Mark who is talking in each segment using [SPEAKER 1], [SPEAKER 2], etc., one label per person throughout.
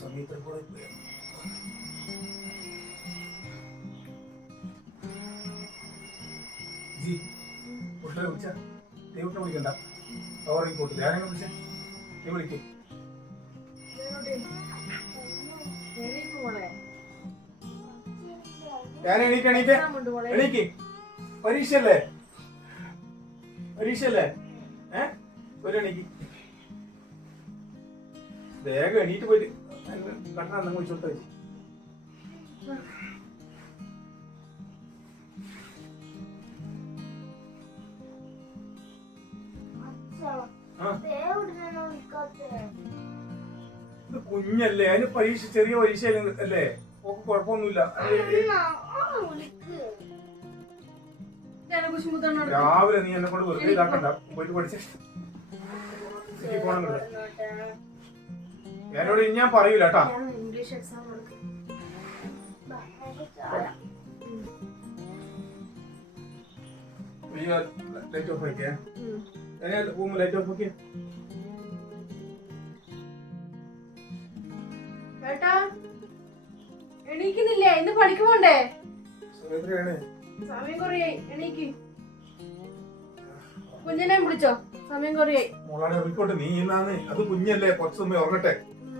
[SPEAKER 1] സമയത്ത് കൂടെ. ജി കുട്ടികളെ വിളിച്ച ദൈവത്തെ വിളിക്കണ്ട. അവർ റിപ്പോർട്ട് ധ്യാനം വിളിച്ച നീ വിളിക്ക്. ഞാൻ എണീക്ക് എണീക്ക്. എണീക്ക്. പരീക്ഷയല്ലേ? പരീക്ഷയല്ലേ? ഏ? ഒരു എണീക്ക് വേഗം എണീറ്റ് പോയിട്ട് നിങ്ങൾ വിളിച്ചോട്ടെ ആ ഇത് കുഞ്ഞല്ലേ അതിന് പരീക്ഷ ചെറിയ പരീക്ഷ അല്ലേ ഓക്ക് കുഴപ്പമൊന്നുമില്ല രാവിലെ നീ എന്നെ കൊണ്ട് വെറുതെ ഇതാക്കണ്ട. പോയിട്ട് പഠിച്ചേ. പോണം. ഞാനോട് ഇനി ഞാൻ പറയൂല കേട്ടാ.
[SPEAKER 2] ഇംഗ്ലീഷ് എക്സാം കൊടുക്കും
[SPEAKER 1] ലൈറ്റ് ഓഫ് ആക്കിയേ. റൂം ലൈറ്റ് ഓഫ് ആക്കിയേ?
[SPEAKER 2] ഏട്ടാ എണീക്കുന്നില്ലേ? ഇന്ന് പണിക്ക് പോണ്ടേ?
[SPEAKER 1] എത്രയാണ്?
[SPEAKER 2] സമയം കുറയായി. എണീക്ക്. കുഞ്ഞിനെ വിളിച്ചോ? സമയം കുറയായി.
[SPEAKER 1] മോളാണ് നീ ഇന്നാന്ന്. അത് കുഞ്ഞല്ലേ. കുറച്ച് സമയം ഉറങ്ങട്ടെ.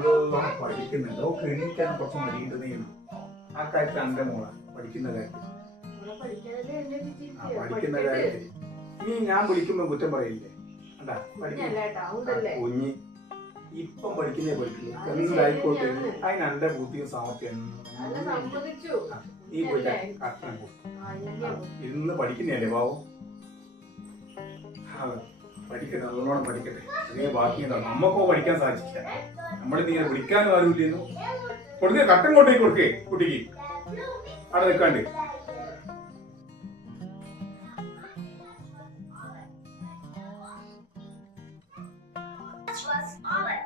[SPEAKER 1] നല്ലോണം പഠിക്കുന്നുണ്ട്. ഓക്കെ എണീക്കാൻ കുറച്ച് മടിയുണ്ട് നീ ആ കാര്യത്തിൽ കണ്ട മോള പഠിക്കുന്ന കാര്യത്തിൽ. ആ? പഠിക്കുന്ന കാര്യത്തിൽ. ഇനി ഞാൻ വിളിക്കുമ്പോ കുറ്റം പറയില്ലേ?
[SPEAKER 2] ഏട്ടാ,
[SPEAKER 1] കുഞ്ഞി. ഇപ്പം പഠിക്കുന്നേ പഠിക്കില്ല എന്തായിക്കോട്ടെ? അതിന് എന്റെ ബുദ്ധിയും സാമർത്ഥ്യം. നീ പോയിട്ട്
[SPEAKER 2] ഇന്ന്
[SPEAKER 1] കട്ടണം. ഇരുന്ന് പഠിക്കുന്നതല്ലേ ബാബു? ആ, പഠിക്കട്ടെ നല്ലോണം പഠിക്കട്ടെ. നീ ബാക്കി എന്താ? നമ്മക്കോ പഠിക്കാൻ സാധിച്ചില്ല. നമ്മൾ നീ വിളിക്കാനും ആരുമില്ലെന്നു? കൊടുക്കേ കട്ടൻ കൊണ്ടേക്ക് കൊടുക്കേ കുട്ടിക്ക്. അവിടെ നിൽക്കാണ്ട്.
[SPEAKER 3] Was over.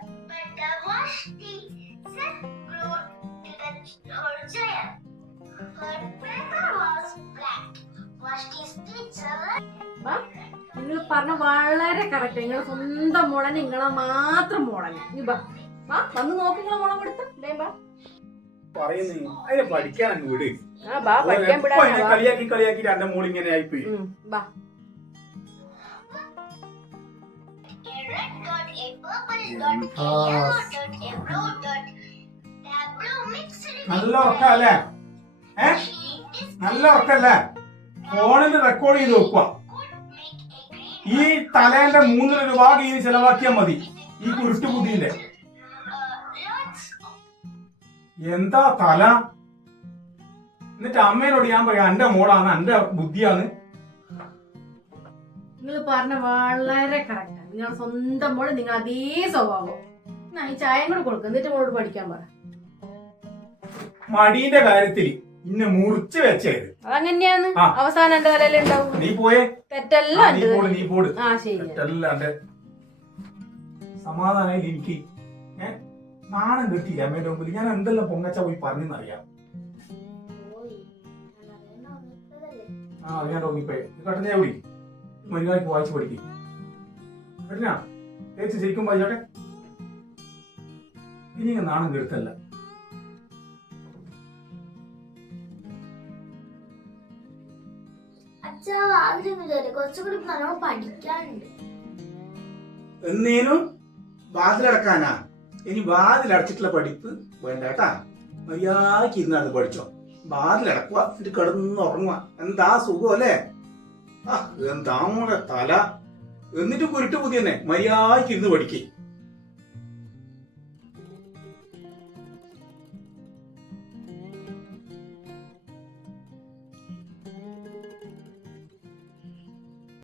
[SPEAKER 3] Her paper was black. Vashti's teacher
[SPEAKER 2] നിങ്ങൾ പറഞ്ഞ വളരെ കറക്റ്റ് നിങ്ങൾ സ്വന്തം മുളഞ്ഞ് നിങ്ങളെ മാത്രം മുളഞ്ഞ് ഇനി ബാ. വന്ന് നോക്കി നിങ്ങളെ മുളം കൊടുത്ത്. ദേ ആ ബാ പഠിക്കാൻ
[SPEAKER 1] കളിയാക്കി കളിയാക്കി ആയിപ്പോയി
[SPEAKER 3] red dot, a purple dot, a yellow dot, a blue dot. The blue mixed with
[SPEAKER 1] നല്ല ഉറക്കല്ലേ ഏ? നല്ല ഉറക്കല്ലേ ഫോണിൽ റെക്കോർഡ് ചെയ്ത് വെക്കുക ഈ തലേന്റെ മൂന്നിലൊരു ഭാഗം ഇനി ചെലവാക്കിയാൽ മതി. ഈ കുരുട്ട് ബുദ്ധിന്റെ
[SPEAKER 3] lots of
[SPEAKER 1] എന്താ തല? എന്നിട്ട് അമ്മേനോട് ഞാൻ പറയാം എന്റെ മോളാണ് എന്റെ ബുദ്ധിയാണ്.
[SPEAKER 2] നിങ്ങൾ പറഞ്ഞ വളരെ കറക്റ്റാണ് നിങ്ങൾ സ്വന്തം മോൾ നിങ്ങൾ അതേ സ്വഭാവം. ഈ ചായം കൂടെ കൊടുക്കും. എന്നിട്ട് മോളോട് പഠിക്കാൻ പറ.
[SPEAKER 1] മടീന്റെ കാര്യത്തിൽ ഇന്നെ മുറിച്ച് വെച്ചത്
[SPEAKER 2] അതങ്ങനെയാണ്. അവസാനം എന്റെ തലയിൽ ഉണ്ടാവും.
[SPEAKER 1] നീ പോയേ?
[SPEAKER 2] തെറ്റെല്ലാം
[SPEAKER 1] നീ പോട് നീ പോട്.
[SPEAKER 2] ആ ശരി.
[SPEAKER 1] തെറ്റല്ല എന്റെ സമാധാനായി എനിക്ക്. ഏ? നാണം കിട്ടിയില്ല അമ്മയുടെ മുമ്പിൽ. ഞാൻ എന്തെല്ലാം പൊങ്ങച്ച പോയി പറഞ്ഞെന്നറിയാം. ആ ഞാൻ തോന്നിപ്പോയി. കട്ടനെ എവിടെ മരുന്നാക്കി വായിച്ചു പഠിക്കും. കട്ടിനാ? ചേച്ചി ശരിക്കും വായിച്ചോട്ടെ? ഇനി നാണം കെടുത്തല്ല.
[SPEAKER 4] അച്ഛാ
[SPEAKER 1] എന്നേനും വാതിലടക്കാനാ? ഇനി വാതിലടച്ചിട്ടുള്ള പഠിപ്പ് വേണ്ട കേട്ടാ. മര്യാദയ്ക്ക് ഇരുന്നാണ് പഠിച്ചോ. വാതിലടക്കുക എന്നിട്ട് കിടന്നുറങ്ങുക എന്താ സുഖം അല്ലേ? ആ എന്താ തല? എന്നിട്ട് കുരുട്ട് പുതിയന്നെ. മര്യാദയ്ക്ക് ഇരുന്ന് പഠിക്കേ.